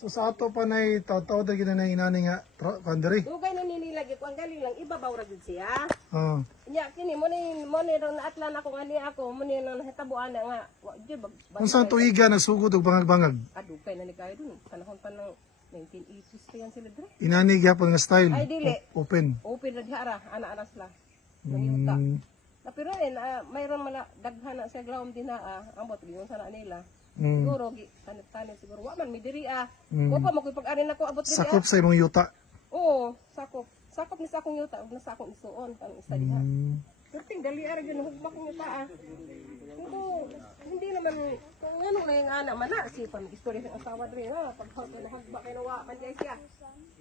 So sa ato pa na taw-taw na gina na inani nga kandiri. Dugay na ninilagi ko ang galing lang ibabaw ra gid siya. Oh. Nya kini mo ni ron atlan ako ani ako mo ni nang hitabuan na nga wa gyud Unsa tuiga nagsugod og bangag-bangag? Dugay na ni kayo dun. Panahon pa ng 1980s pa yan sila dre. Inani gyapon nga style. Ay dili. Open. Open ra diha ra ana sila. Nangiyuta. Na pero mayroon mala daghan na sa ground din na ambot gyud sana nila. Siguro tanit siguro wa man mi diri Wa pa mo pag-ari nako abot diri. Sakop sa imong yuta. Oo, sakop. Sakop ni sa akong yuta ug nasa akong isuon kan isa diha. Perting dali ara gyud hugma ko yuta Pero hindi naman kung ano na yung anak man na si pam istorya sa asawa diri pag hugma kay nawa man diay siya.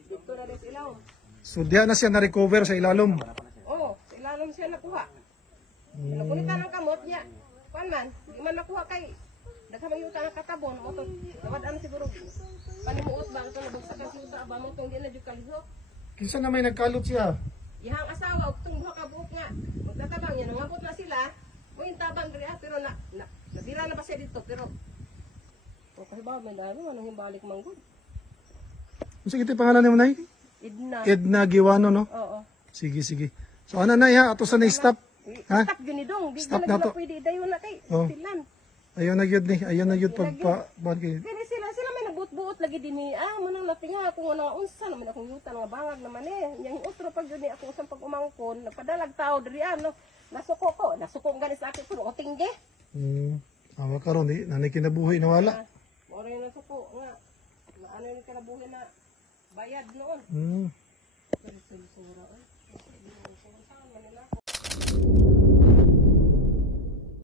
Dito na des ilaw. So diha na siya na-recover sa ilalom. Oo, sa ilalom siya nakuha. Nakulitan ng kamot niya. Kuan man, di man nakuha kay daghan man yuta nga katabon mo to. Nawad-an siguro. Panimuot ba ito nabagsakan si yuta ba mo tong di na jud kalihok. Kinsa na may nagkalot siya? Ihang asawa ug tong duha ka buok nga. Magtatabang niya nangabot na sila. Mo tabang diri pero nadira na ba siya dito pero o kasi ba may dami anong himbalik manggod. Unsa giti pangalan nimo nay? Edna. Edna Giwano no? Oo. Sige sige. So ana nay ha ato sa na-stop. Ha? Stop gyud ni dong, di Stop na na to. pwede dayon na kay. Oh. Tilan. Ayun na gyud ni, ayun na gyud pagpa kay. Kini sila may nagbuot-buot lagi dinhi. Mo nang natinga ako nga unsa naman akong yuta nga bangag naman Yang utro pag gyud ni ako sa pag-umangkon, nagpadalag tao diri nasuko ko, gani sa akin pero tingge. Awa karon di nanay kinabuhi nawala. Mo rin nasuko nga. Ano ni kinabuhi na bayad noon. Hmm. Pero sura